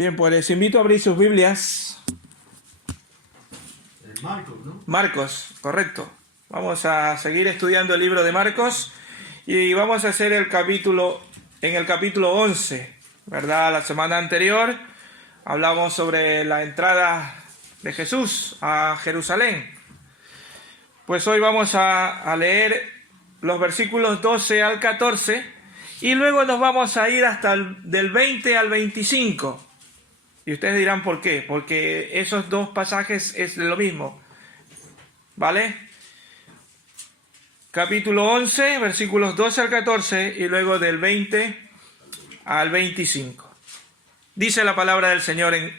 Bien, pues les invito a abrir sus Biblias. Marcos, ¿no? Marcos, correcto. Vamos a seguir estudiando el libro de Marcos y vamos a hacer en el capítulo 11, ¿verdad? La semana anterior hablamos sobre la entrada de Jesús a Jerusalén. Pues hoy vamos a leer los versículos 12 al 14 y luego nos vamos a ir hasta del 20 al 25. Y ustedes dirán ¿por qué? Porque esos dos pasajes es lo mismo, ¿vale? Capítulo 11, versículos 12 al 14 y luego del 20 al 25. Dice la palabra del Señor en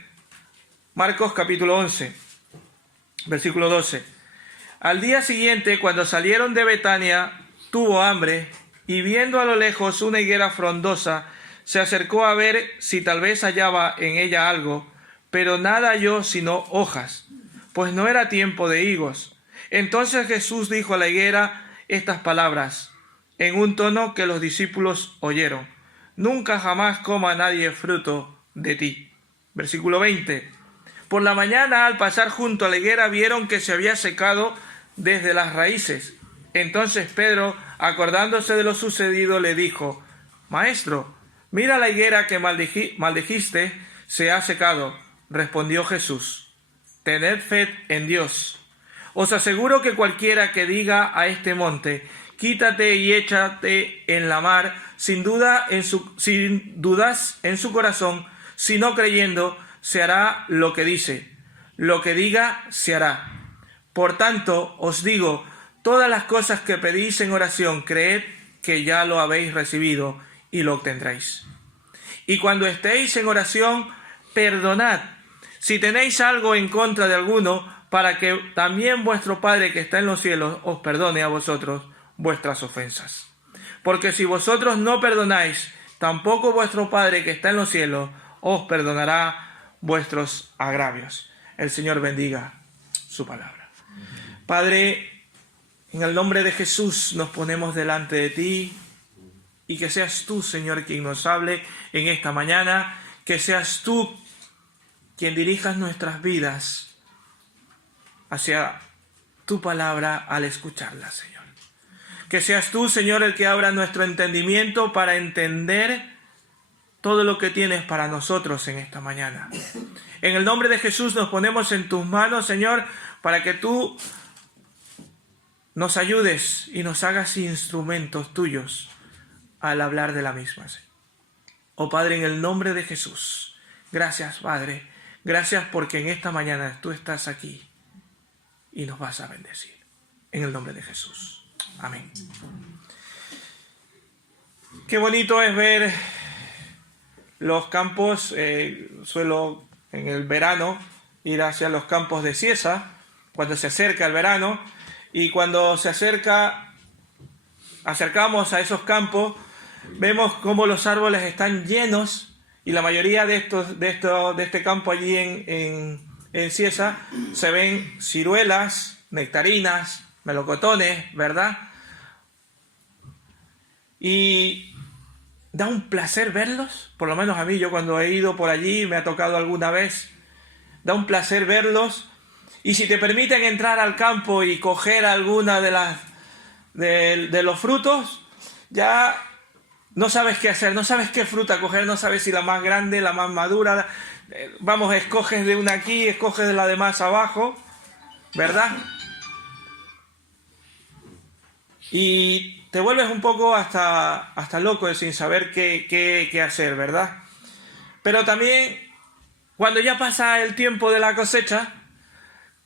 Marcos capítulo 11, versículo 12. Al día siguiente, cuando salieron de Betania, tuvo hambre y viendo a lo lejos una higuera frondosa, se acercó a ver si tal vez hallaba en ella algo, pero nada halló sino hojas, pues no era tiempo de higos. Entonces Jesús dijo a la higuera estas palabras, en un tono que los discípulos oyeron: nunca jamás coma nadie fruto de ti. Versículo 20. Por la mañana, al pasar junto a la higuera, vieron que se había secado desde las raíces. Entonces Pedro, acordándose de lo sucedido, le dijo: Maestro, mira la higuera que maldijiste, se ha secado. Respondió Jesús: tened fe en Dios. Os aseguro que cualquiera que diga a este monte, quítate y échate en la mar, sin dudas en su corazón, sino creyendo, se hará lo que dice. Lo que diga, se hará. Por tanto, os digo, todas las cosas que pedís en oración, creed que ya lo habéis recibido y lo obtendréis. Y cuando estéis en oración, perdonad si tenéis algo en contra de alguno, para que también vuestro Padre que está en los cielos os perdone a vosotros vuestras ofensas. Porque si vosotros no perdonáis, tampoco vuestro Padre que está en los cielos os perdonará vuestros agravios. El Señor bendiga su palabra. Padre, en el nombre de Jesús nos ponemos delante de ti, y que seas tú, Señor, quien nos hable en esta mañana, que seas tú quien dirijas nuestras vidas hacia tu palabra al escucharla, Señor. Que seas tú, Señor, el que abra nuestro entendimiento para entender todo lo que tienes para nosotros en esta mañana. En el nombre de Jesús nos ponemos en tus manos, Señor, para que tú nos ayudes y nos hagas instrumentos tuyos al hablar de la misma. Oh Padre, en el nombre de Jesús, gracias, Padre. Gracias porque en esta mañana tú estás aquí y nos vas a bendecir. En el nombre de Jesús. Amén. Qué bonito es ver los campos. Suelo en el verano ir hacia los campos de Cieza cuando se acerca el verano, y cuando acercamos a esos campos, vemos cómo los árboles están llenos, y la mayoría de este campo allí en Cieza se ven ciruelas, nectarinas, melocotones, ¿verdad? Y da un placer verlos, por lo menos a mí, yo cuando he ido por allí, me ha tocado alguna vez, da un placer verlos. Y si te permiten entrar al campo y coger alguna de los frutos, ya no sabes qué hacer, no sabes qué fruta coger, no sabes si la más grande, la más madura. Vamos, escoges de una aquí, escoges de la de más abajo, ¿verdad? Y te vuelves un poco hasta loco sin saber qué hacer, ¿verdad? Pero también, cuando ya pasa el tiempo de la cosecha,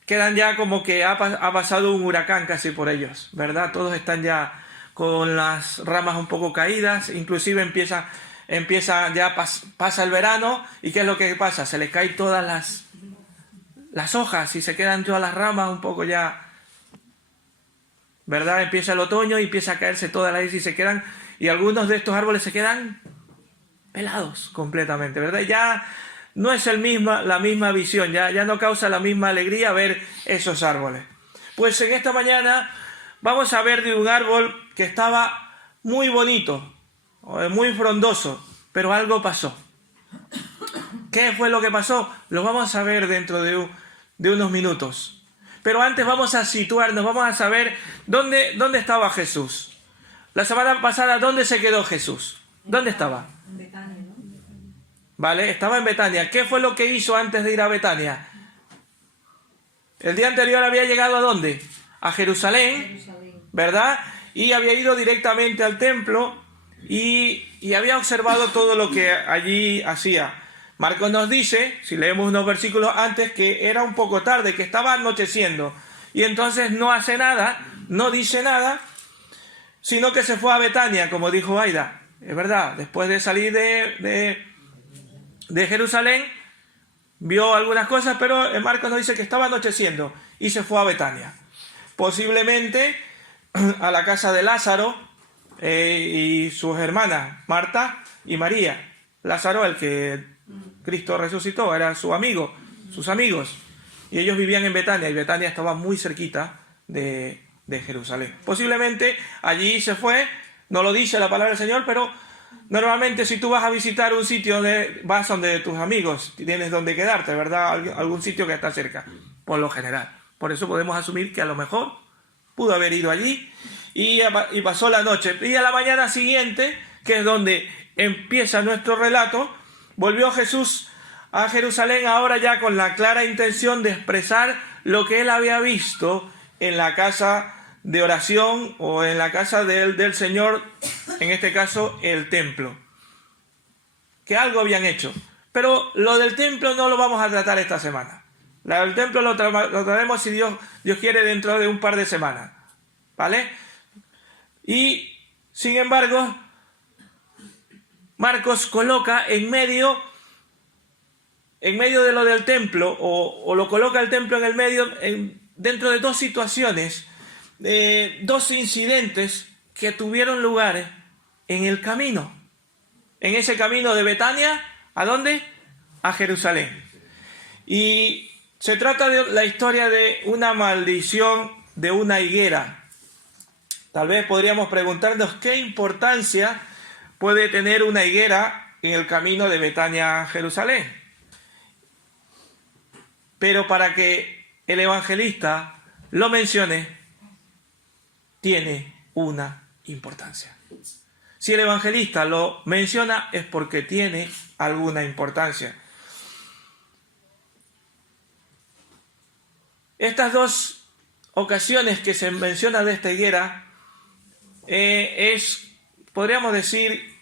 quedan ya como que ha pasado un huracán casi por ellos, ¿verdad? Todos están ya con las ramas un poco caídas, inclusive pasa el verano, y ¿qué es lo que pasa? Se les caen todas las hojas y se quedan todas las ramas un poco ya, ¿verdad? Empieza el otoño y empieza a caerse todas las hojas y algunos de estos árboles se quedan pelados completamente, ¿verdad? Ya no es la misma visión, ya no causa la misma alegría ver esos árboles. Pues en esta mañana vamos a ver de un árbol que estaba muy bonito, muy frondoso, pero algo pasó. ¿Qué fue lo que pasó? Lo vamos a ver dentro de unos minutos. Pero antes vamos a situarnos, vamos a saber dónde estaba Jesús. La semana pasada, ¿dónde se quedó Jesús? ¿Dónde estaba? En Betania, ¿no? Vale, estaba en Betania. ¿Qué fue lo que hizo antes de ir a Betania? El día anterior había llegado ¿a dónde? A Jerusalén, ¿verdad? Y había ido directamente al templo y había observado todo lo que allí hacía. Marcos nos dice, si leemos unos versículos antes, que era un poco tarde, que estaba anocheciendo. Y entonces no hace nada, no dice nada, sino que se fue a Betania, como dijo Aida. Es verdad, después de salir de Jerusalén, vio algunas cosas, pero Marcos nos dice que estaba anocheciendo y se fue a Betania. Posiblemente a la casa de Lázaro y sus hermanas, Marta y María. Lázaro, el que Cristo resucitó, era su amigo, sus amigos. Y ellos vivían en Betania, y Betania estaba muy cerquita de Jerusalén. Posiblemente allí se fue, no lo dice la palabra del Señor, pero normalmente si tú vas a visitar un sitio, vas donde tus amigos, tienes donde quedarte, ¿verdad? Algún sitio que está cerca, por lo general. Por eso podemos asumir que a lo mejor pudo haber ido allí y pasó la noche. Y a la mañana siguiente, que es donde empieza nuestro relato, volvió Jesús a Jerusalén, ahora ya con la clara intención de expresar lo que él había visto en la casa de oración o en la casa del Señor, en este caso el templo, que algo habían hecho. Pero lo del templo no lo vamos a tratar esta semana. Lo del templo lo trataremos, si Dios quiere, dentro de un par de semanas, ¿vale? Y sin embargo, Marcos coloca en medio de lo del templo, o lo coloca el templo en el medio, dentro de dos situaciones, dos incidentes que tuvieron lugar en el camino. En ese camino de Betania, ¿a dónde? A Jerusalén. Y se trata de la historia de una maldición de una higuera. Tal vez podríamos preguntarnos qué importancia puede tener una higuera en el camino de Betania a Jerusalén. Pero para que el evangelista lo mencione, tiene una importancia. Si el evangelista lo menciona es porque tiene alguna importancia. Estas dos ocasiones que se menciona de esta higuera podríamos decir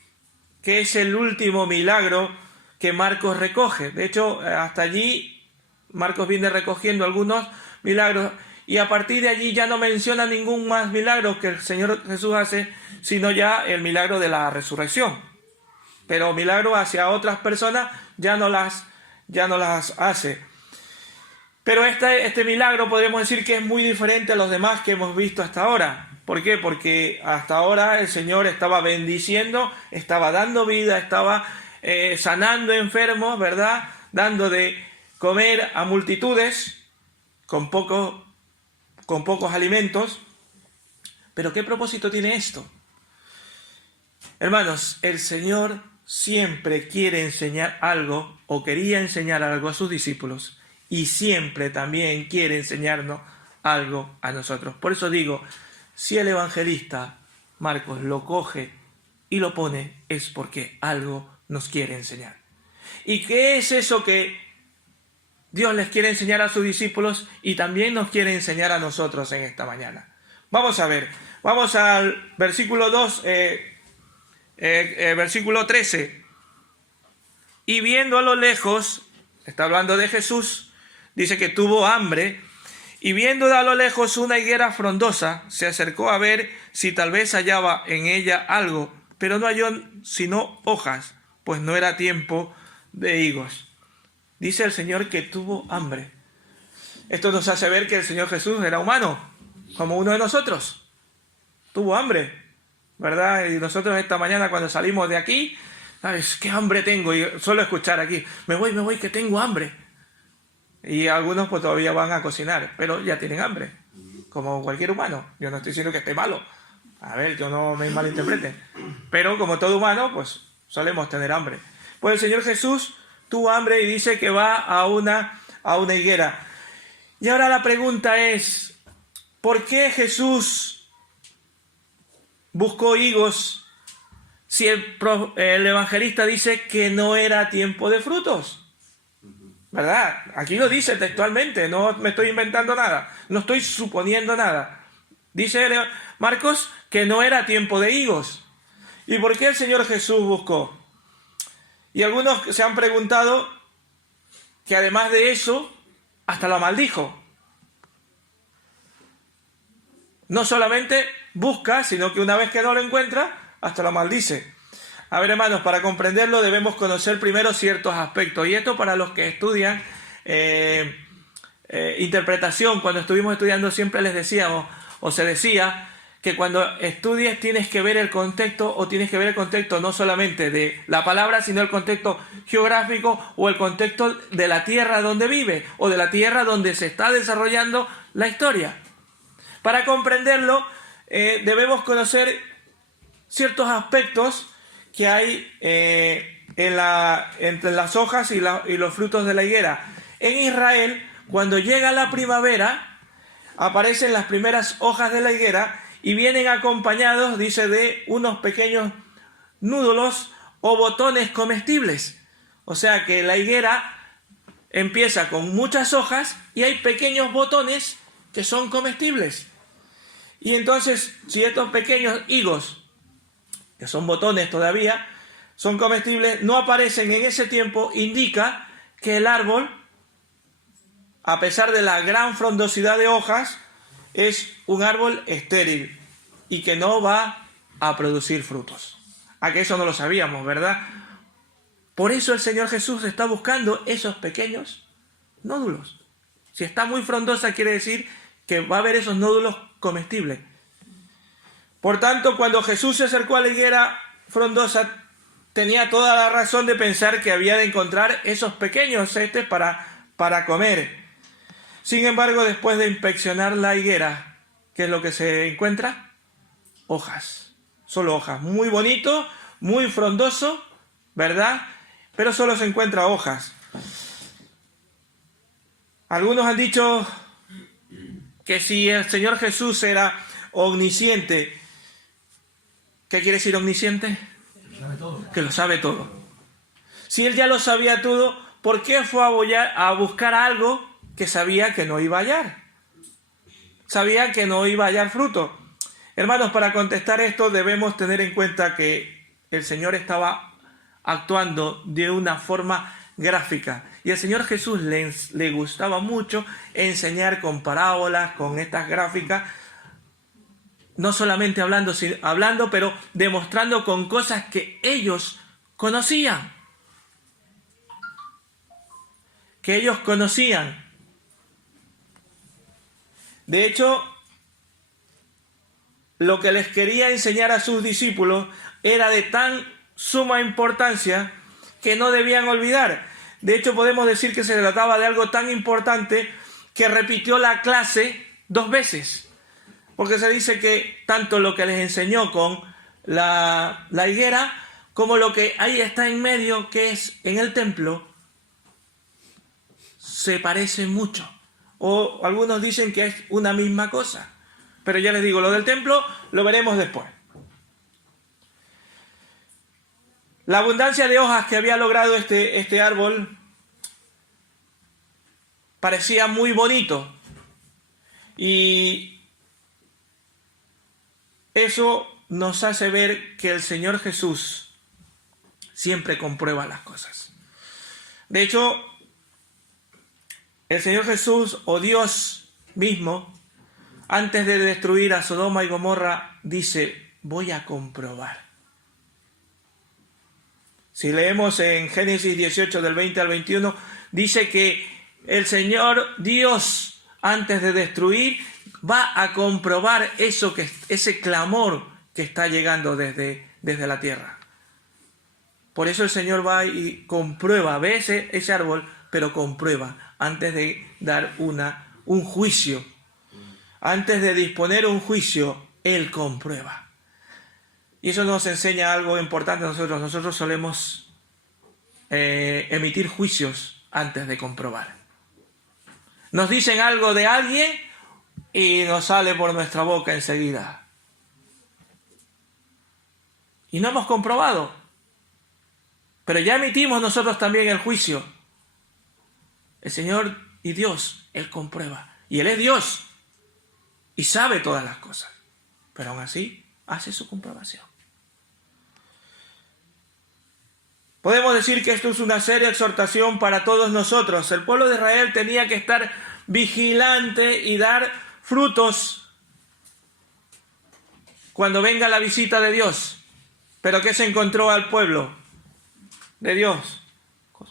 que es el último milagro que Marcos recoge. De hecho, hasta allí Marcos viene recogiendo algunos milagros y a partir de allí ya no menciona ningún más milagro que el Señor Jesús hace, sino ya el milagro de la resurrección. Pero milagros hacia otras personas ya no las hace. Pero este milagro podemos decir que es muy diferente a los demás que hemos visto hasta ahora. ¿Por qué? Porque hasta ahora el Señor estaba bendiciendo, estaba dando vida, estaba sanando enfermos, ¿verdad? Dando de comer a multitudes con pocos alimentos. ¿Pero qué propósito tiene esto? Hermanos, el Señor siempre quiere enseñar algo o quería enseñar algo a sus discípulos y siempre también quiere enseñarnos algo a nosotros. Por eso digo, si el evangelista Marcos lo coge y lo pone, es porque algo nos quiere enseñar. ¿Y qué es eso que Dios les quiere enseñar a sus discípulos y también nos quiere enseñar a nosotros en esta mañana? Vamos a ver, vamos al versículo 2, versículo 13. Y viendo a lo lejos, está hablando de Jesús, dice que tuvo hambre, y viendo a lo lejos una higuera frondosa, se acercó a ver si tal vez hallaba en ella algo, pero no halló sino hojas, pues no era tiempo de higos. Dice el Señor que tuvo hambre. Esto nos hace ver que el Señor Jesús era humano, como uno de nosotros. Tuvo hambre, ¿verdad? Y nosotros esta mañana cuando salimos de aquí, ¿sabes qué hambre tengo? Y suelo escuchar aquí, me voy, que tengo hambre. Y algunos pues todavía van a cocinar, pero ya tienen hambre, como cualquier humano. Yo no estoy diciendo que esté malo. A ver, yo no me malinterprete. Pero como todo humano, pues solemos tener hambre. Pues el Señor Jesús tuvo hambre y dice que va a una higuera. Y ahora la pregunta es, ¿por qué Jesús buscó higos si el evangelista dice que no era tiempo de frutos? ¿Verdad? Aquí lo dice textualmente, no me estoy inventando nada, no estoy suponiendo nada. Dice Marcos que no era tiempo de higos. ¿Y por qué el Señor Jesús buscó? Y algunos se han preguntado que además de eso, hasta lo maldijo. No solamente busca, sino que una vez que no lo encuentra, hasta lo maldice. A ver, hermanos, para comprenderlo debemos conocer primero ciertos aspectos. Y esto para los que estudian interpretación, cuando estuvimos estudiando siempre les decíamos, o se decía, que cuando estudies tienes que ver el contexto, o tienes que ver el contexto no solamente de la palabra, sino el contexto geográfico o el contexto de la tierra donde vive, o de la tierra donde se está desarrollando la historia. Para comprenderlo, debemos conocer ciertos aspectos que hay entre las hojas y los frutos de la higuera. En Israel, cuando llega la primavera, aparecen las primeras hojas de la higuera y vienen acompañados, dice, de unos pequeños núdulos o botones comestibles. O sea que la higuera empieza con muchas hojas y hay pequeños botones que son comestibles. Y entonces, si estos pequeños higos, que son botones todavía, son comestibles, no aparecen en ese tiempo, indica que el árbol, a pesar de la gran frondosidad de hojas, es un árbol estéril y que no va a producir frutos. A que eso no lo sabíamos, ¿verdad? Por eso el Señor Jesús está buscando esos pequeños nódulos. Si está muy frondosa, quiere decir que va a haber esos nódulos comestibles. Por tanto, cuando Jesús se acercó a la higuera frondosa, tenía toda la razón de pensar que había de encontrar esos pequeños cestes para comer. Sin embargo, después de inspeccionar la higuera, ¿qué es lo que se encuentra? Hojas. Solo hojas. Muy bonito, muy frondoso, ¿verdad? Pero solo se encuentra hojas. Algunos han dicho que si el Señor Jesús era omnisciente, ¿qué quiere decir omnisciente? Que lo sabe todo. Si él ya lo sabía todo, ¿por qué fue a buscar algo que sabía que no iba a hallar? Sabía que no iba a hallar fruto. Hermanos, para contestar esto debemos tener en cuenta que el Señor estaba actuando de una forma gráfica. Y al Señor Jesús le gustaba mucho enseñar con parábolas, con estas gráficas, no solamente hablando, pero demostrando con cosas que ellos conocían. Que ellos conocían. De hecho, lo que les quería enseñar a sus discípulos era de tan suma importancia que no debían olvidar. De hecho, podemos decir que se trataba de algo tan importante que repitió la clase 2 veces. Porque se dice que tanto lo que les enseñó con la higuera, como lo que ahí está en medio, que es en el templo, se parecen mucho. O algunos dicen que es una misma cosa. Pero ya les digo, lo del templo lo veremos después. La abundancia de hojas que había logrado este árbol parecía muy bonito. Y eso nos hace ver que el Señor Jesús siempre comprueba las cosas. De hecho, el Señor Jesús, o Dios mismo, antes de destruir a Sodoma y Gomorra, dice, voy a comprobar. Si leemos en Génesis 18, del 20 al 21, dice que el Señor Dios, antes de destruir, va a comprobar ese clamor que está llegando desde la tierra. Por eso el Señor va y comprueba, ve ese árbol, pero comprueba antes de dar un juicio. Antes de disponer un juicio, Él comprueba. Y eso nos enseña algo importante a nosotros. Nosotros solemos emitir juicios antes de comprobar. Nos dicen algo de alguien y nos sale por nuestra boca enseguida. Y no hemos comprobado. Pero ya emitimos nosotros también el juicio. El Señor y Dios, Él comprueba. Y Él es Dios. Y sabe todas las cosas. Pero aún así, hace su comprobación. Podemos decir que esto es una seria exhortación para todos nosotros. El pueblo de Israel tenía que estar vigilante y dar frutos cuando venga la visita de Dios. Pero ¿qué se encontró al pueblo de Dios?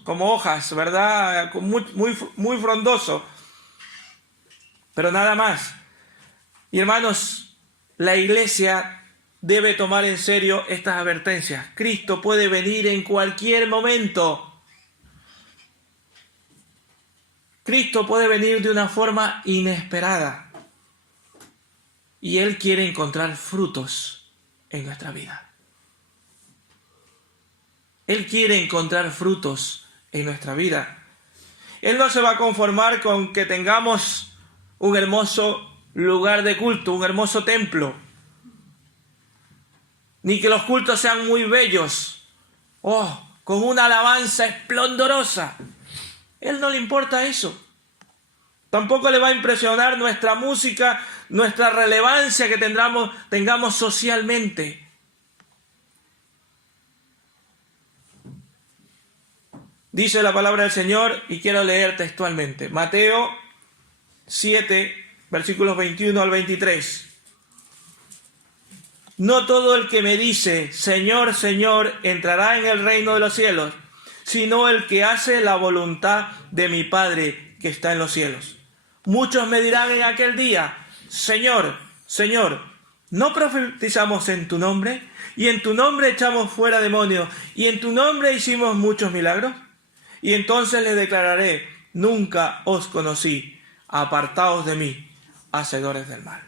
Como hojas, ¿verdad? Muy frondoso. Pero nada más. Y hermanos, la iglesia debe tomar en serio estas advertencias. Cristo puede venir en cualquier momento. Cristo puede venir de una forma inesperada. Y Él quiere encontrar frutos en nuestra vida. Él quiere encontrar frutos en nuestra vida. Él no se va a conformar con que tengamos un hermoso lugar de culto, un hermoso templo. Ni que los cultos sean muy bellos, con una alabanza esplendorosa. Él no le importa eso. Tampoco le va a impresionar nuestra música, nuestra relevancia que tengamos socialmente. Dice la palabra del Señor, y quiero leer textualmente. Mateo 7, versículos 21 al 23. No todo el que me dice, Señor, Señor, entrará en el reino de los cielos, sino el que hace la voluntad de mi Padre que está en los cielos. Muchos me dirán en aquel día, Señor, Señor, ¿no profetizamos en tu nombre? Y en tu nombre echamos fuera demonios, y en tu nombre hicimos muchos milagros. Y entonces les declararé, nunca os conocí, apartaos de mí, hacedores del mal.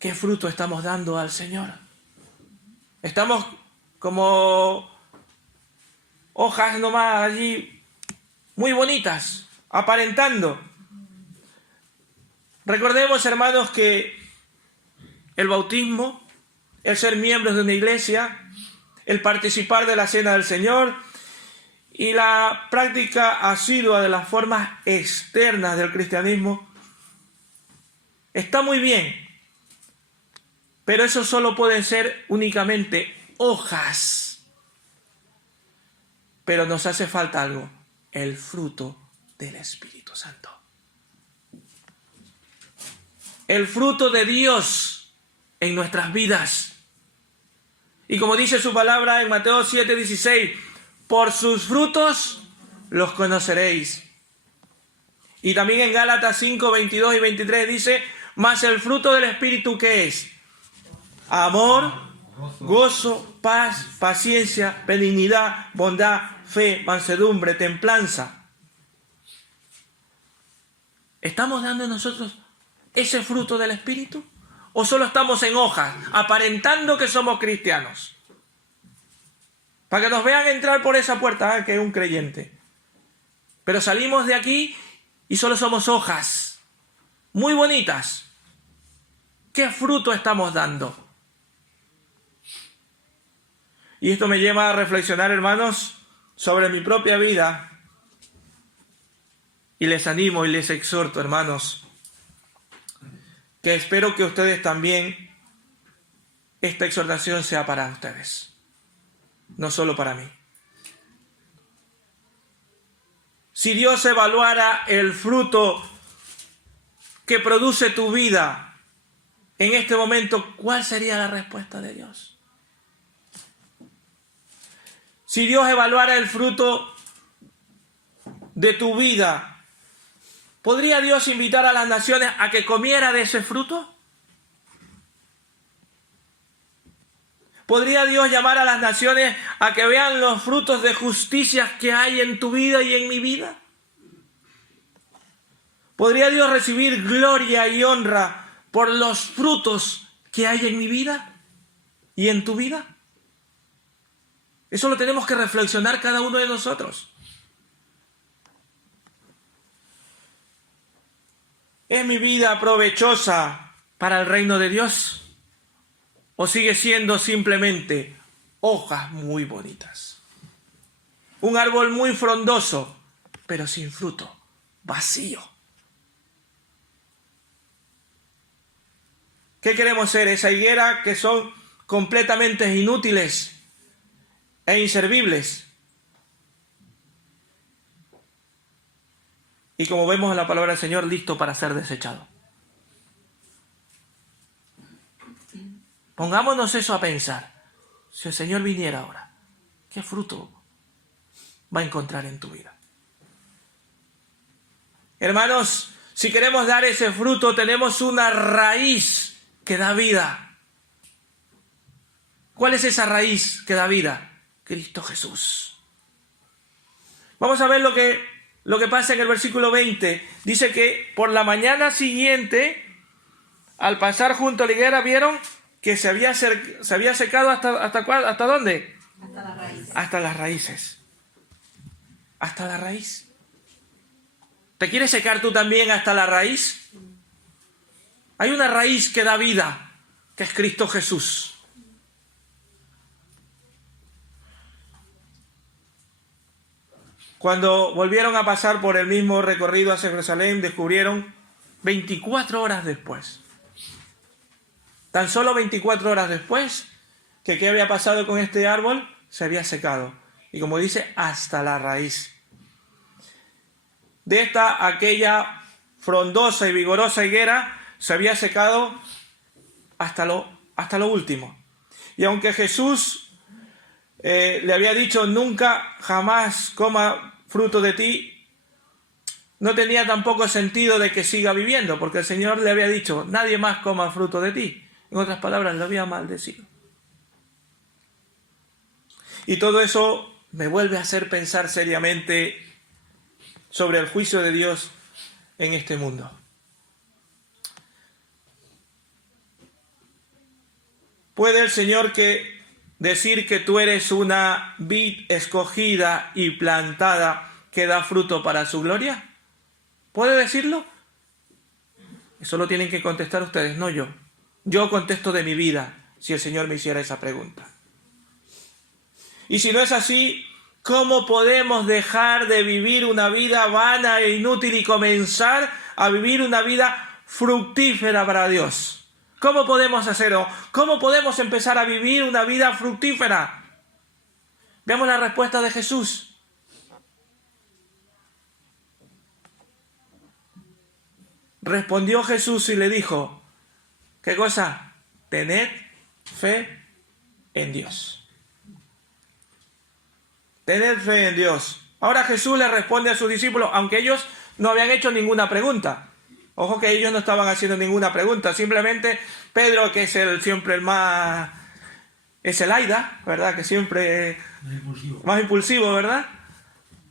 ¿Qué fruto estamos dando al Señor? Estamos como hojas nomás allí, muy bonitas, aparentando. Recordemos, hermanos, que el bautismo, el ser miembros de una iglesia, el participar de la cena del Señor y la práctica asidua de las formas externas del cristianismo está muy bien. Pero eso solo pueden ser únicamente hojas. Pero nos hace falta algo, el fruto del Espíritu Santo. El fruto de Dios en nuestras vidas. Y como dice su palabra en Mateo 7:16, por sus frutos los conoceréis. Y también en Gálatas 5:22 y 23 dice, mas el fruto del Espíritu, ¿qué es? Amor, gozo, paz, paciencia, benignidad, bondad, fe, mansedumbre, templanza. ¿Estamos dando nosotros ese fruto del Espíritu? ¿O solo estamos en hojas, aparentando que somos cristianos? Para que nos vean entrar por esa puerta, que es un creyente. Pero salimos de aquí y solo somos hojas, muy bonitas. ¿Qué fruto estamos dando? Y esto me lleva a reflexionar, hermanos, sobre mi propia vida. Y les animo y les exhorto, hermanos, que espero que ustedes también, esta exhortación sea para ustedes, no solo para mí. Si Dios evaluara el fruto que produce tu vida en este momento, ¿cuál sería la respuesta de Dios? Si Dios evaluara el fruto de tu vida, ¿podría Dios invitar a las naciones a que comiera de ese fruto? ¿Podría Dios llamar a las naciones a que vean los frutos de justicia que hay en tu vida y en mi vida? ¿Podría Dios recibir gloria y honra por los frutos que hay en mi vida y en tu vida? Eso lo tenemos que reflexionar cada uno de nosotros. ¿Es mi vida provechosa para el reino de Dios? ¿O sigue siendo simplemente hojas muy bonitas? Un árbol muy frondoso, pero sin fruto, vacío. ¿Qué queremos ser? Esa higuera que son completamente inútiles e inservibles. Y como vemos en la palabra del Señor, listo para ser desechado. Pongámonos eso a pensar. Si el Señor viniera ahora, ¿qué fruto va a encontrar en tu vida? Hermanos, si queremos dar ese fruto, tenemos una raíz que da vida. ¿Cuál es esa raíz que da vida? Cristo Jesús. Vamos a ver lo que pasa en el versículo 20. Dice que por la mañana siguiente, al pasar junto a la higuera, vieron que se había secado ¿hasta dónde? Hasta la raíz. Hasta las raíces. Hasta la raíz. ¿Te quieres secar tú también hasta la raíz? Hay una raíz que da vida, que es Cristo Jesús. Cuando volvieron a pasar por el mismo recorrido hacia Jerusalén, descubrieron 24 horas después. Tan solo 24 horas después, que qué había pasado con este árbol, se había secado. Y como dice, hasta la raíz. De aquella frondosa y vigorosa higuera, se había secado hasta lo último. Y aunque Jesús le había dicho, nunca jamás coma fruto de ti, no tenía tampoco sentido de que siga viviendo, porque el Señor le había dicho, nadie más coma fruto de ti. En otras palabras, lo había maldecido. Y todo eso me vuelve a hacer pensar seriamente sobre el juicio de Dios en este mundo. ¿Puede el Señor decir que tú eres una vid escogida y plantada que da fruto para su gloria? ¿Puede decirlo? Eso lo tienen que contestar ustedes, no yo. Yo contesto de mi vida si el Señor me hiciera esa pregunta. Y si no es así, ¿cómo podemos dejar de vivir una vida vana e inútil y comenzar a vivir una vida fructífera para Dios? ¿Cómo podemos hacerlo? ¿Cómo podemos empezar a vivir una vida fructífera? Veamos la respuesta de Jesús. Respondió Jesús y le dijo, ¿qué cosa? Tened fe en Dios. Tened fe en Dios. Ahora Jesús le responde a sus discípulos, aunque ellos no habían hecho ninguna pregunta. Ojo que ellos no estaban haciendo ninguna pregunta. Simplemente Pedro, que es siempre el más... Es el Aida, ¿verdad? Que siempre... Más impulsivo, ¿verdad?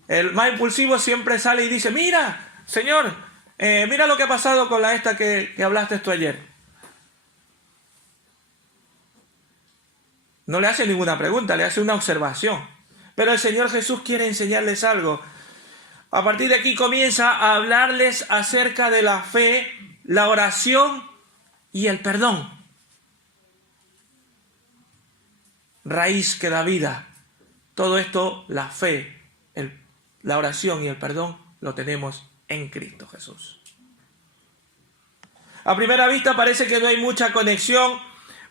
El más impulsivo siempre sale y dice, mira, Señor, mira lo que ha pasado con la esta que hablaste tú ayer. No le hace ninguna pregunta, le hace una observación. Pero el Señor Jesús quiere enseñarles algo. A partir de aquí comienza a hablarles acerca de la fe, la oración y el perdón. Raíz que da vida. Todo esto, la fe, la oración y el perdón, lo tenemos en Cristo Jesús. A primera vista parece que no hay mucha conexión,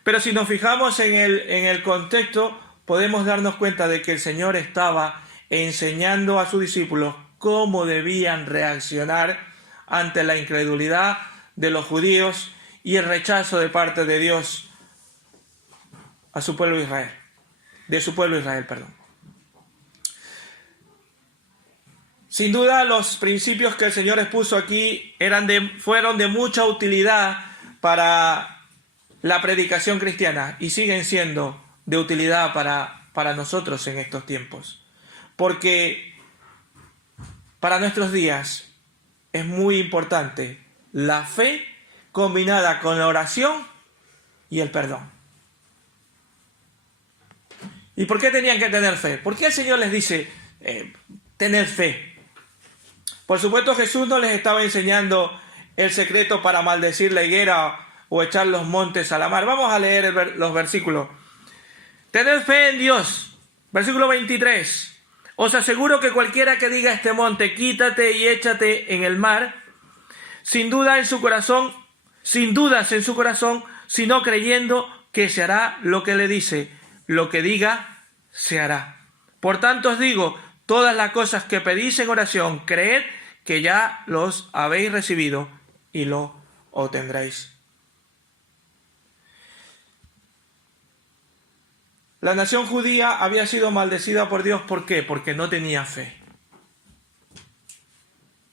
pero si nos fijamos en el contexto, podemos darnos cuenta de que el Señor estaba enseñando a sus discípulos cómo debían reaccionar ante la incredulidad de los judíos y el rechazo de parte de Dios a su pueblo Israel, perdón. Sin duda, los principios que el Señor expuso aquí fueron de mucha utilidad para la predicación cristiana y siguen siendo de utilidad para nosotros en estos tiempos. Porque para nuestros días es muy importante la fe combinada con la oración y el perdón. ¿Y por qué tenían que tener fe? ¿Por qué el Señor les dice tener fe? Por supuesto, Jesús no les estaba enseñando el secreto para maldecir la higuera o echar los montes a la mar. Vamos a leer los versículos. Tened fe en Dios. Versículo 23. Os aseguro que cualquiera que diga a este monte, quítate y échate en el mar, sin dudas en su corazón, sino creyendo que se hará lo que le dice, lo que diga se hará. Por tanto os digo, todas las cosas que pedís en oración, creed que ya los habéis recibido y lo obtendréis. La nación judía había sido maldecida por Dios. ¿Por qué? Porque no tenía fe.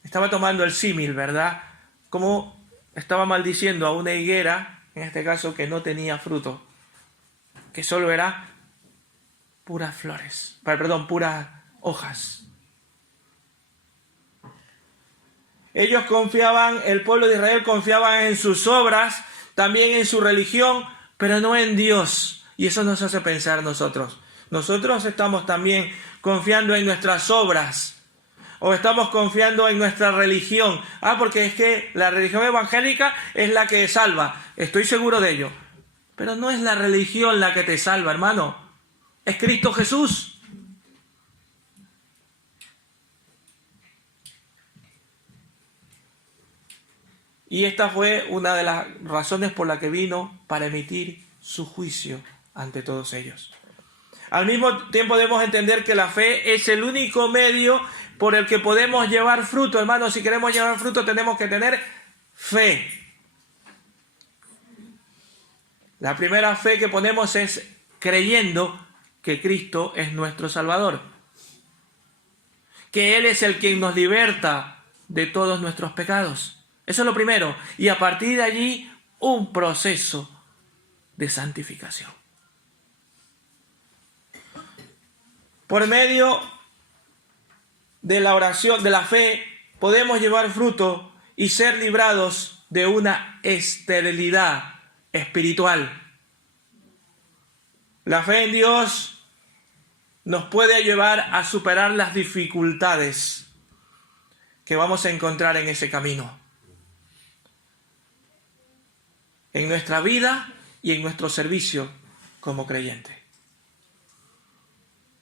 Estaba tomando el símil, ¿verdad? Como estaba maldiciendo a una higuera, en este caso, que no tenía fruto, que solo era puras flores, puras hojas. Ellos confiaban, el pueblo de Israel confiaba en sus obras, también en su religión, pero no en Dios. Y eso nos hace pensar nosotros. Nosotros estamos también confiando en nuestras obras, o estamos confiando en nuestra religión. Porque es que la religión evangélica es la que salva. Estoy seguro de ello. Pero no es la religión la que te salva, hermano. Es Cristo Jesús. Y esta fue una de las razones por la que vino, para emitir su juicio ante todos ellos. Al mismo tiempo debemos entender que la fe es el único medio por el que podemos llevar fruto. Hermanos, si queremos llevar fruto tenemos que tener fe. La primera fe que ponemos es creyendo que Cristo es nuestro Salvador, que Él es el quien nos liberta de todos nuestros pecados. Eso es lo primero. Y a partir de allí, un proceso de santificación. Por medio de la oración, de la fe, podemos llevar fruto y ser librados de una esterilidad espiritual. La fe en Dios nos puede llevar a superar las dificultades que vamos a encontrar en ese camino, en nuestra vida y en nuestro servicio como creyente.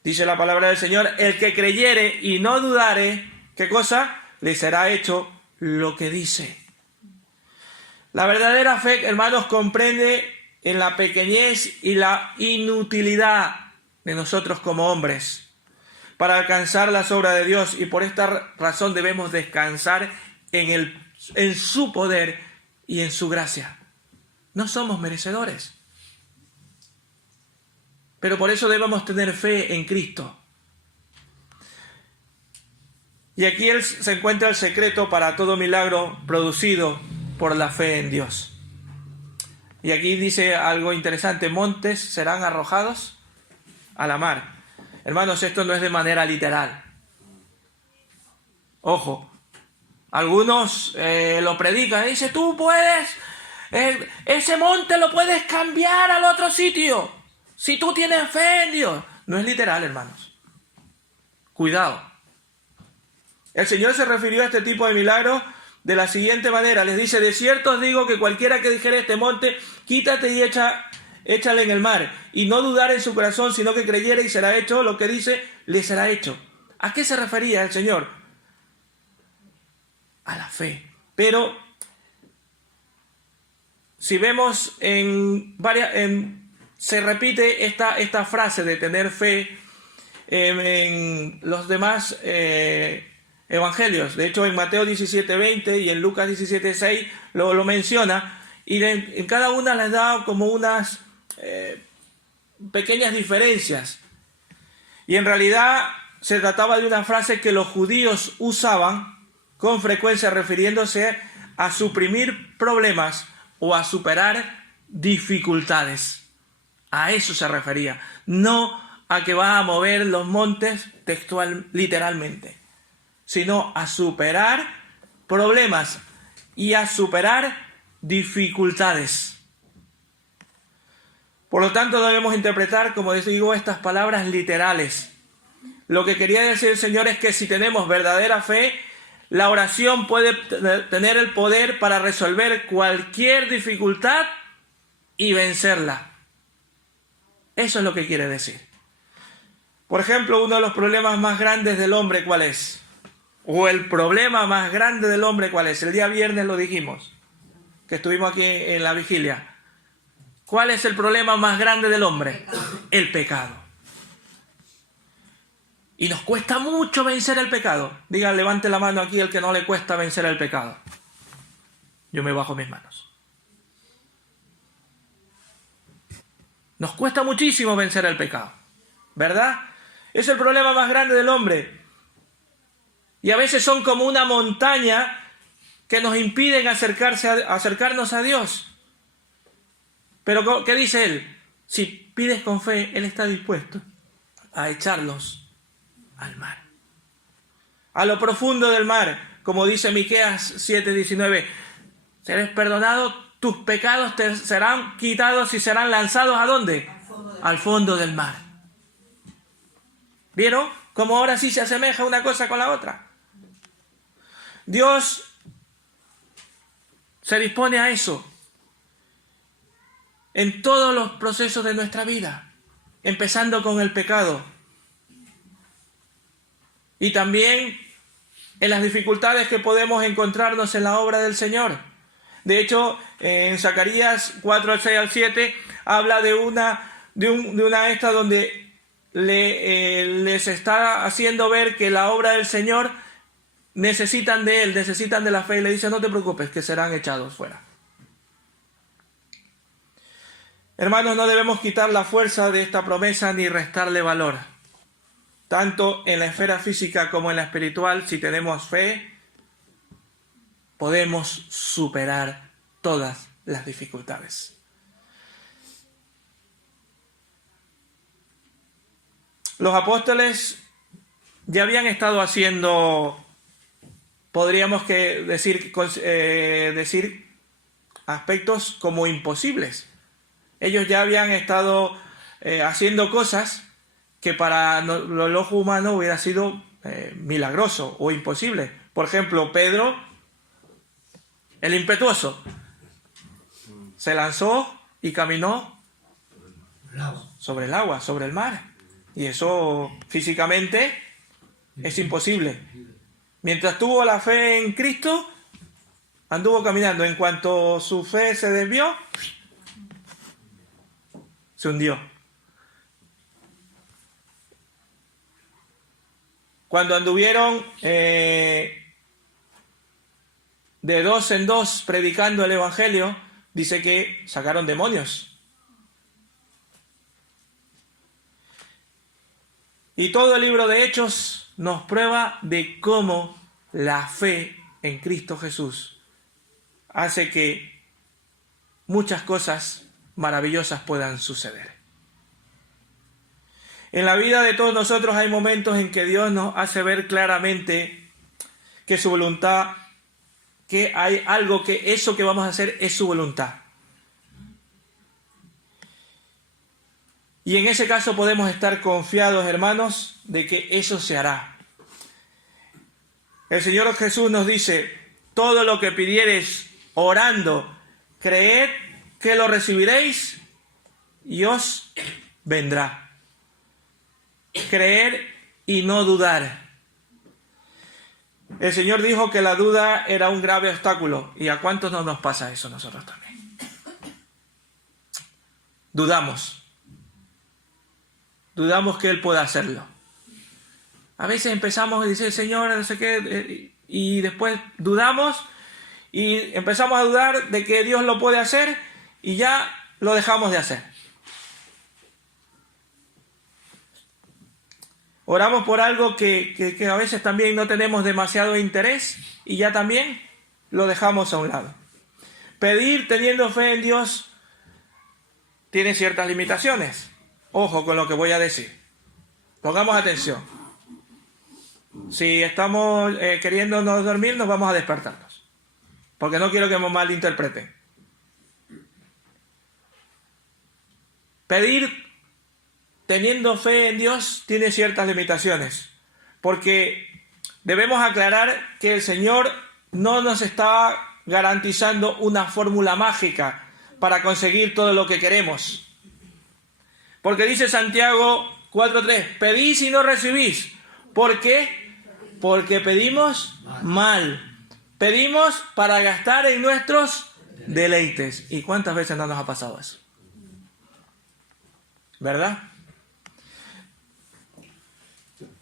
Dice la palabra del Señor, el que creyere y no dudare, ¿qué cosa? Le será hecho lo que dice. La verdadera fe, hermanos, comprende en la pequeñez y la inutilidad de nosotros como hombres para alcanzar las obras de Dios, y por esta razón debemos descansar en su poder y en su gracia. No somos merecedores, pero por eso debemos tener fe en Cristo. Y aquí se encuentra el secreto para todo milagro producido por la fe en Dios. Y aquí dice algo interesante: montes serán arrojados a la mar. Hermanos, esto no es de manera literal. Ojo, algunos lo predican y dicen, tú puedes, ese monte lo puedes cambiar al otro sitio, si tú tienes fe en Dios. No es literal, hermanos. Cuidado. El Señor se refirió a este tipo de milagros de la siguiente manera. Les dice, de cierto os digo que cualquiera que dijere este monte, quítate y échale en el mar, y no dudar en su corazón, sino que creyere y será hecho lo que dice, le será hecho. ¿A qué se refería el Señor? A la fe. Pero si vemos se repite esta frase de tener fe en los demás evangelios. De hecho, en Mateo 17:20 y en Lucas 17:6 lo menciona, y en cada una les da como unas pequeñas diferencias. Y en realidad se trataba de una frase que los judíos usaban con frecuencia refiriéndose a suprimir problemas o a superar dificultades. A eso se refería, no a que va a mover los montes literalmente, sino a superar problemas y a superar dificultades. Por lo tanto, debemos interpretar, como digo, estas palabras literales. Lo que quería decir el Señor es que si tenemos verdadera fe, la oración puede tener el poder para resolver cualquier dificultad y vencerla. Eso es lo que quiere decir. Por ejemplo, uno de los problemas más grandes del hombre, ¿cuál es? O el problema más grande del hombre, ¿cuál es? El día viernes lo dijimos, que estuvimos aquí en la vigilia. ¿Cuál es el problema más grande del hombre? El pecado. Y nos cuesta mucho vencer el pecado. Diga, levante la mano aquí el que no le cuesta vencer el pecado. Yo me bajo mis manos. Nos cuesta muchísimo vencer el pecado, ¿verdad? Es el problema más grande del hombre. Y a veces son como una montaña que nos impiden acercarnos a Dios. Pero ¿qué dice Él? Si pides con fe, Él está dispuesto a echarlos al mar. A lo profundo del mar, como dice Miqueas 7:19, serás perdonado, tus pecados te serán quitados y serán lanzados ¿a dónde? Al fondo del mar. ¿Vieron cómo ahora sí se asemeja una cosa con la otra? Dios se dispone a eso en todos los procesos de nuestra vida, empezando con el pecado y también en las dificultades que podemos encontrarnos en la obra del Señor. De hecho, en Zacarías 4, 6 al 7 habla de una esta donde les está haciendo ver que la obra del Señor necesitan de Él, necesitan de la fe, y le dice, no te preocupes, que serán echados fuera. Hermanos, no debemos quitar la fuerza de esta promesa ni restarle valor. Tanto en la esfera física como en la espiritual, si tenemos fe, podemos superar todas las dificultades. Los apóstoles ya habían estado haciendo, podríamos decir aspectos como imposibles. Ellos ya habían estado haciendo cosas que para el ojo humano hubiera sido milagroso o imposible. Por ejemplo, Pedro, el impetuoso, se lanzó y caminó sobre el agua, sobre el mar. Y eso físicamente es imposible. Mientras tuvo la fe en Cristo, anduvo caminando. En cuanto su fe se desvió, se hundió. Cuando anduvieron de dos en dos predicando el Evangelio, dice que sacaron demonios. Y todo el libro de Hechos nos prueba de cómo la fe en Cristo Jesús hace que muchas cosas maravillosas puedan suceder. En la vida de todos nosotros hay momentos en que Dios nos hace ver claramente que su voluntad, que hay algo que eso que vamos a hacer es su voluntad. Y en ese caso podemos estar confiados, hermanos, de que eso se hará. El Señor Jesús nos dice, todo lo que pidiereis orando, creed que lo recibiréis y os vendrá. Creer y no dudar. El Señor dijo que la duda era un grave obstáculo. ¿Y a cuántos no nos pasa eso nosotros también? Dudamos. Dudamos que Él pueda hacerlo. A veces empezamos a decir, Señor, no sé qué, y después dudamos y empezamos a dudar de que Dios lo puede hacer y ya lo dejamos de hacer. Oramos por algo que a veces también no tenemos demasiado interés y ya también lo dejamos a un lado. Pedir teniendo fe en Dios tiene ciertas limitaciones. Ojo con lo que voy a decir. Pongamos atención. Si estamos queriéndonos dormir, nos vamos a despertarnos. Porque no quiero que me malinterpreten. Pedir teniendo fe en Dios tiene ciertas limitaciones, porque debemos aclarar que el Señor no nos está garantizando una fórmula mágica para conseguir todo lo que queremos. Porque dice Santiago 4:3, pedís y no recibís. ¿Por qué? Porque pedimos mal. Pedimos para gastar en nuestros deleites. ¿Y cuántas veces no nos ha pasado eso? ¿Verdad?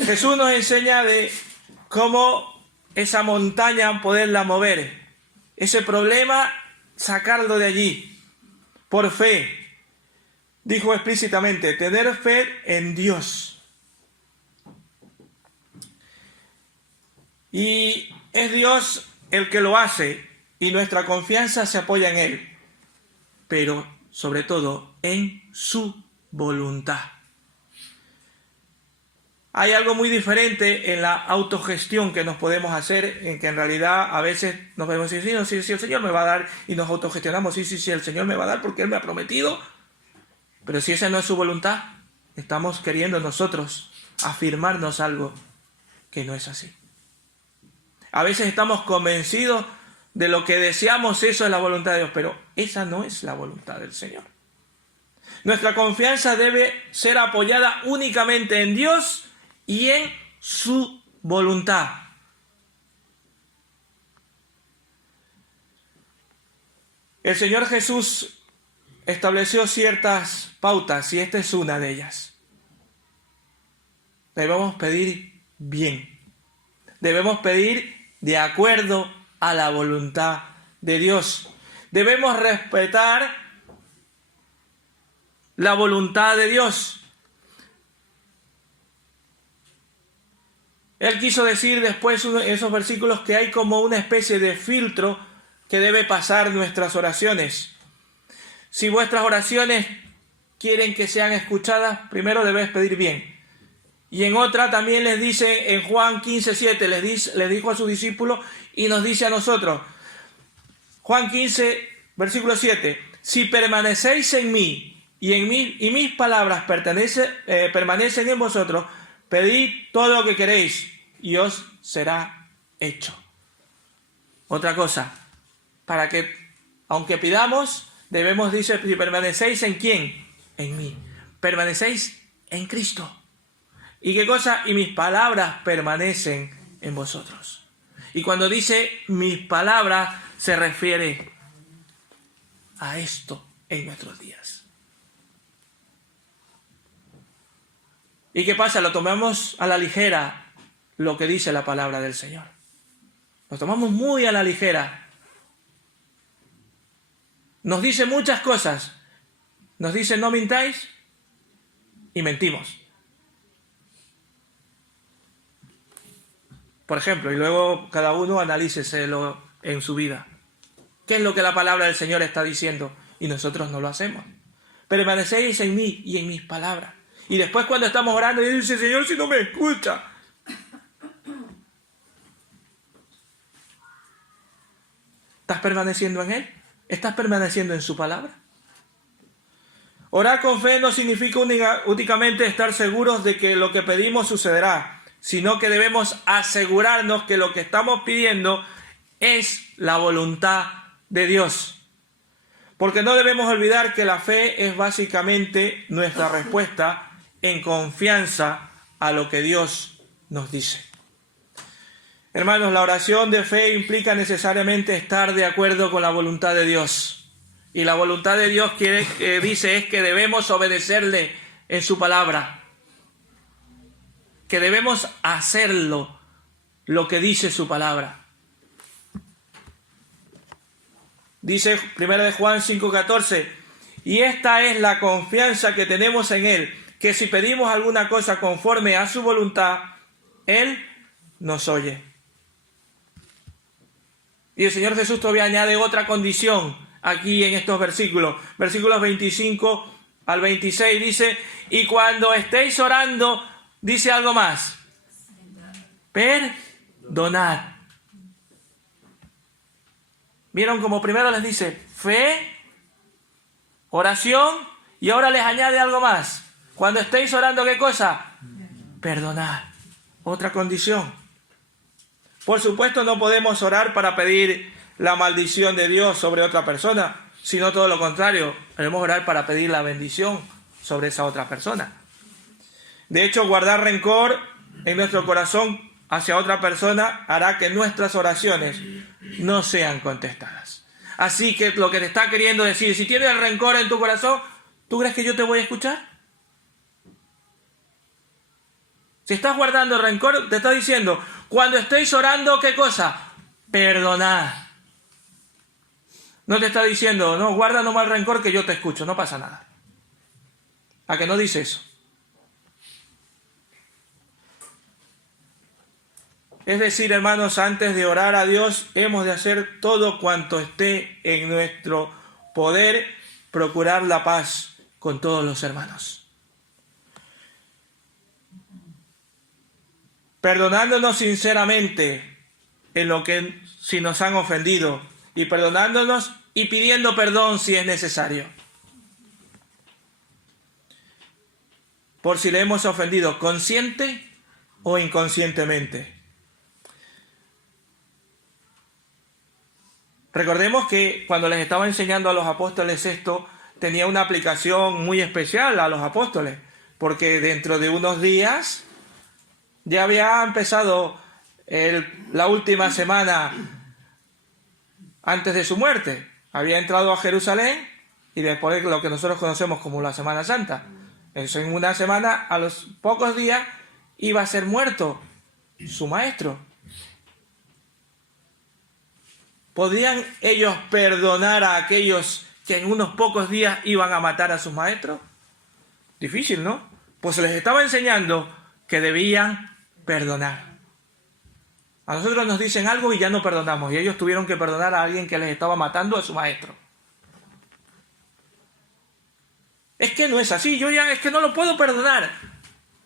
Jesús nos enseña de cómo esa montaña poderla mover. Ese problema, sacarlo de allí. Por fe. Dijo explícitamente, tener fe en Dios. Y es Dios el que lo hace y nuestra confianza se apoya en Él, pero sobre todo en su voluntad. Hay algo muy diferente en la autogestión que nos podemos hacer, en que en realidad a veces nos podemos decir, sí, el Señor me va a dar, y nos autogestionamos, sí, el Señor me va a dar porque Él me ha prometido, pero si esa no es su voluntad, estamos queriendo nosotros afirmarnos algo que no es así. A veces estamos convencidos de lo que deseamos, eso es la voluntad de Dios, pero esa no es la voluntad del Señor. Nuestra confianza debe ser apoyada únicamente en Dios y en su voluntad. El Señor Jesús estableció ciertas pautas y esta es una de ellas. Debemos pedir bien. Debemos pedir de acuerdo a la voluntad de Dios. Debemos respetar la voluntad de Dios. Él quiso decir después en esos versículos que hay como una especie de filtro que debe pasar nuestras oraciones. Si vuestras oraciones quieren que sean escuchadas, primero debéis pedir bien. Y en otra también les dice, en Juan 15:7, les dijo a sus discípulos y nos dice a nosotros, Juan 15, versículo 7, si permanecéis en mí y mis palabras permanecen en vosotros, pedid todo lo que queréis y os será hecho. Otra cosa, para que, aunque pidamos, debemos, dice, si permanecéis en ¿quién? En mí. Permanecéis en Cristo. ¿Y qué cosa? Y mis palabras permanecen en vosotros. Y cuando dice mis palabras, se refiere a esto en nuestros días. ¿Y qué pasa? Lo tomamos a la ligera lo que dice la palabra del Señor. Lo tomamos muy a la ligera. Nos dice muchas cosas. Nos dice no mintáis y mentimos. Por ejemplo, y luego cada uno analíceselo en su vida. ¿Qué es lo que la palabra del Señor está diciendo? Y nosotros no lo hacemos. Permanecéis en mí y en mis palabras. Y después cuando estamos orando, y dice, Señor, si no me escucha. ¿Estás permaneciendo en Él? ¿Estás permaneciendo en su palabra? Orar con fe no significa únicamente estar seguros de que lo que pedimos sucederá, sino que debemos asegurarnos que lo que estamos pidiendo es la voluntad de Dios. Porque no debemos olvidar que la fe es básicamente nuestra respuesta en confianza a lo que Dios nos dice. Hermanos, la oración de fe implica necesariamente estar de acuerdo con la voluntad de Dios. Y la voluntad de Dios dice es que debemos obedecerle en su palabra. Que debemos hacerlo, lo que dice su palabra. Dice 1 Juan 5:14, y esta es la confianza que tenemos en Él, que si pedimos alguna cosa conforme a su voluntad, Él nos oye. Y el Señor Jesús todavía añade otra condición aquí en estos versículos. Versículos 25 al 26 dice, y cuando estéis orando, dice algo más. Perdonad. ¿Vieron como primero les dice fe, oración Y ahora les añade algo más. Cuando estéis orando, ¿qué cosa? Perdonad. Otra condición. Por supuesto, no podemos orar para pedir la maldición de Dios sobre otra persona, sino todo lo contrario. Debemos orar para pedir la bendición sobre esa otra persona. De hecho, guardar rencor en nuestro corazón hacia otra persona hará que nuestras oraciones no sean contestadas. Así que lo que te está queriendo decir, si tienes el rencor en tu corazón, ¿tú crees que yo te voy a escuchar? Si estás guardando rencor, te está diciendo, cuando estéis orando, ¿qué cosa? Perdonad. No te está diciendo, no, guarda nomás el rencor que yo te escucho, no pasa nada. ¿A que no dice eso? Es decir, hermanos, antes de orar a Dios, hemos de hacer todo cuanto esté en nuestro poder, procurar la paz con todos los hermanos. Perdonándonos sinceramente en lo que si nos han ofendido y perdonándonos y pidiendo perdón si es necesario. Por si le hemos ofendido consciente o inconscientemente. Recordemos que cuando les estaba enseñando a los apóstoles esto, tenía una aplicación muy especial a los apóstoles, porque dentro de unos días ya había empezado la última semana antes de su muerte. Había entrado a Jerusalén y después lo que nosotros conocemos como la Semana Santa. Eso en una semana, a los pocos días, iba a ser muerto su maestro. ¿Podrían ellos perdonar a aquellos que en unos pocos días iban a matar a sus maestros? Difícil, ¿no? Pues les estaba enseñando que debían perdonar. A nosotros nos dicen algo y ya no perdonamos, y ellos tuvieron que perdonar a alguien que les estaba matando a su maestro. Es que no es así, es que no lo puedo perdonar.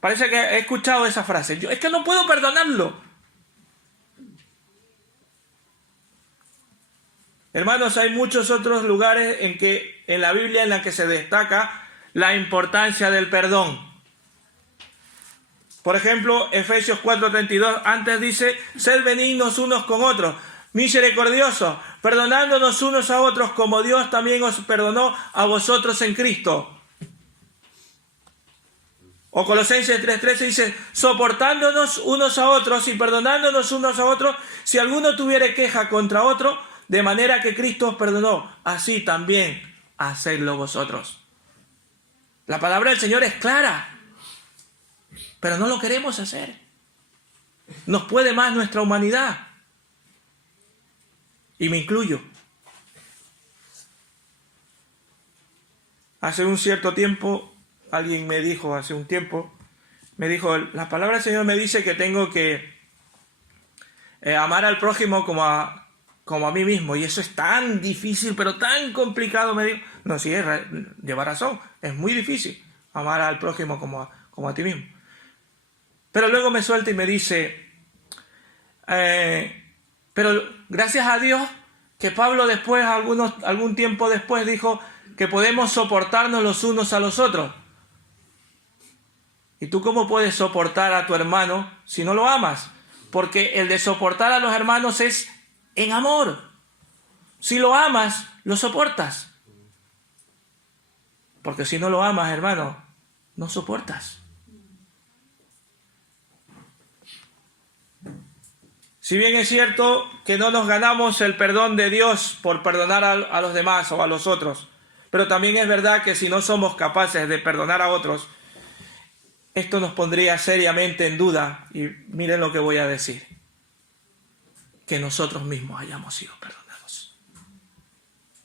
Parece que he escuchado esa frase, es que no puedo perdonarlo. Hermanos, hay muchos otros lugares en la Biblia en la que se destaca la importancia del perdón. Por ejemplo, Efesios 4:32, antes dice, sed benignos unos con otros, misericordiosos, perdonándonos unos a otros como Dios también os perdonó a vosotros en Cristo. O Colosenses 3:13 dice, soportándonos unos a otros y perdonándonos unos a otros, si alguno tuviere queja contra otro, de manera que Cristo os perdonó, así también hacedlo vosotros. La palabra del Señor es clara, pero no lo queremos hacer. Nos puede más nuestra humanidad. Y me incluyo. Hace un cierto tiempo, alguien me dijo, la palabra del Señor me dice que tengo que amar al prójimo como a mí mismo, y eso es tan difícil, pero tan complicado, me dijo. No, sí, lleva razón, es muy difícil amar al prójimo como a ti mismo. Pero luego me suelta y me dice, pero gracias a Dios que Pablo después, algún tiempo después, dijo que podemos soportarnos los unos a los otros. ¿Y tú cómo puedes soportar a tu hermano si no lo amas? Porque el de soportar a los hermanos es en amor. Si lo amas, lo soportas. Porque si no lo amas, hermano, no soportas. Si bien es cierto que no nos ganamos el perdón de Dios por perdonar a los demás o a los otros, pero también es verdad que si no somos capaces de perdonar a otros, esto nos pondría seriamente en duda, y miren lo que voy a decir, que nosotros mismos hayamos sido perdonados.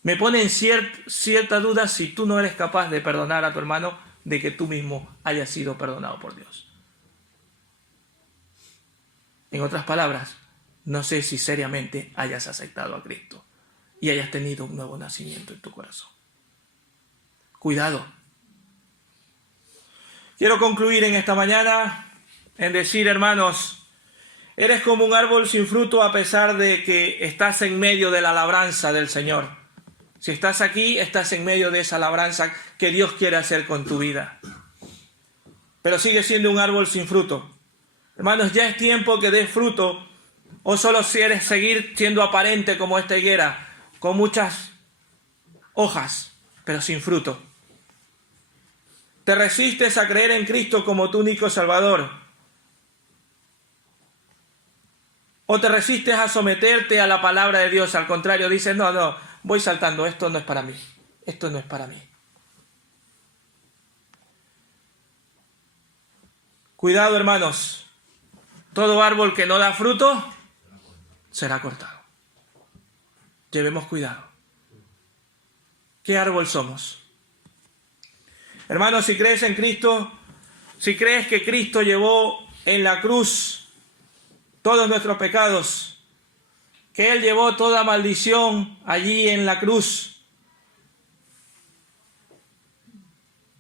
Me pone en cierta duda si tú no eres capaz de perdonar a tu hermano, de que tú mismo hayas sido perdonado por Dios. En otras palabras, no sé si seriamente hayas aceptado a Cristo y hayas tenido un nuevo nacimiento en tu corazón. Cuidado. Quiero concluir en esta mañana en decir, hermanos, eres como un árbol sin fruto a pesar de que estás en medio de la labranza del Señor. Si estás aquí, estás en medio de esa labranza que Dios quiere hacer con tu vida. Pero sigue siendo un árbol sin fruto. Hermanos, ya es tiempo que des fruto, o solo quieres seguir siendo aparente como esta higuera, con muchas hojas, pero sin fruto. Te resistes a creer en Cristo como tu único Salvador. O te resistes a someterte a la palabra de Dios. Al contrario, dices, no, voy saltando, esto no es para mí. Esto no es para mí. Cuidado, hermanos. Todo árbol que no da fruto será cortado. Llevemos cuidado. ¿Qué árbol somos? Hermanos, si crees en Cristo, si crees que Cristo llevó en la cruz todos nuestros pecados, que Él llevó toda maldición allí en la cruz,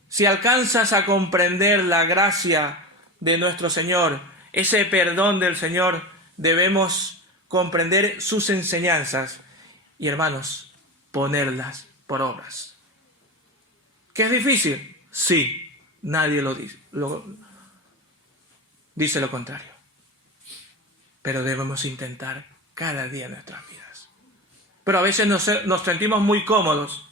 si alcanzas a comprender la gracia de nuestro Señor, ese perdón del Señor, debemos comprender sus enseñanzas y, hermanos, ponerlas por obras. ¿Qué es difícil? Sí, nadie lo dice, dice lo contrario. Pero debemos intentar cada día en nuestras vidas. Pero a veces nos sentimos muy cómodos,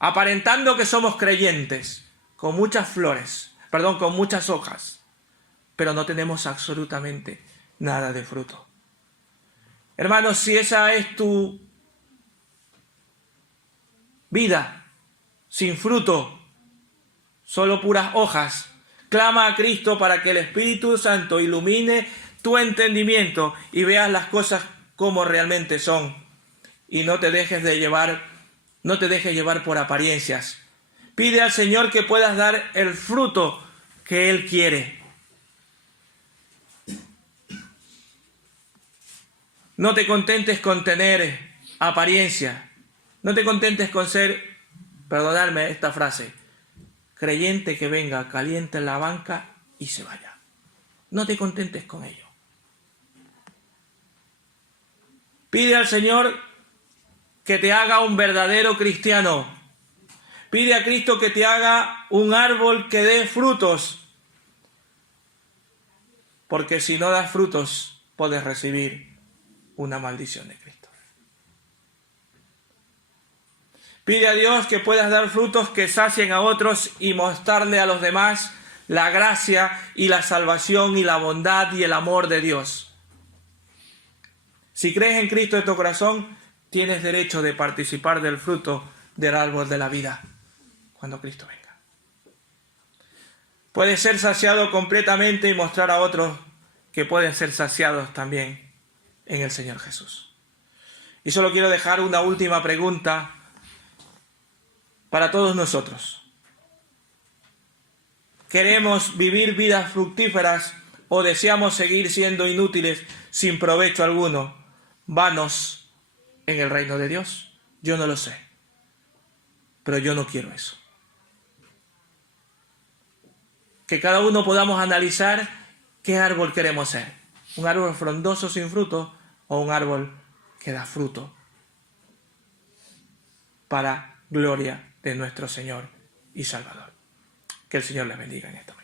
aparentando que somos creyentes, con muchas flores, con muchas hojas, pero no tenemos absolutamente nada de fruto. Hermanos, si esa es tu vida, sin fruto, solo puras hojas, clama a Cristo para que el Espíritu Santo ilumine tu entendimiento y veas las cosas como realmente son. Y no te dejes llevar por apariencias. Pide al Señor que puedas dar el fruto que Él quiere. No te contentes con tener apariencia. No te contentes con ser, perdonadme esta frase, creyente que venga, caliente en la banca y se vaya. No te contentes con ello. Pide al Señor que te haga un verdadero cristiano. Pide a Cristo que te haga un árbol que dé frutos. Porque si no das frutos, puedes recibir una maldición de Cristo. Pide a Dios que puedas dar frutos que sacien a otros y mostrarle a los demás la gracia y la salvación y la bondad y el amor de Dios. Si crees en Cristo en tu corazón, tienes derecho de participar del fruto del árbol de la vida cuando Cristo venga. Puedes ser saciado completamente y mostrar a otros que pueden ser saciados también en el Señor Jesús. Y solo quiero dejar una última pregunta para todos nosotros. ¿Queremos vivir vidas fructíferas o deseamos seguir siendo inútiles sin provecho alguno, vanos en el reino de Dios? Yo no lo sé, pero yo no quiero eso. Que cada uno podamos analizar qué árbol queremos ser. ¿Un árbol frondoso sin fruto o un árbol que da fruto para gloria de nuestro Señor y Salvador? Que el Señor les bendiga en esta.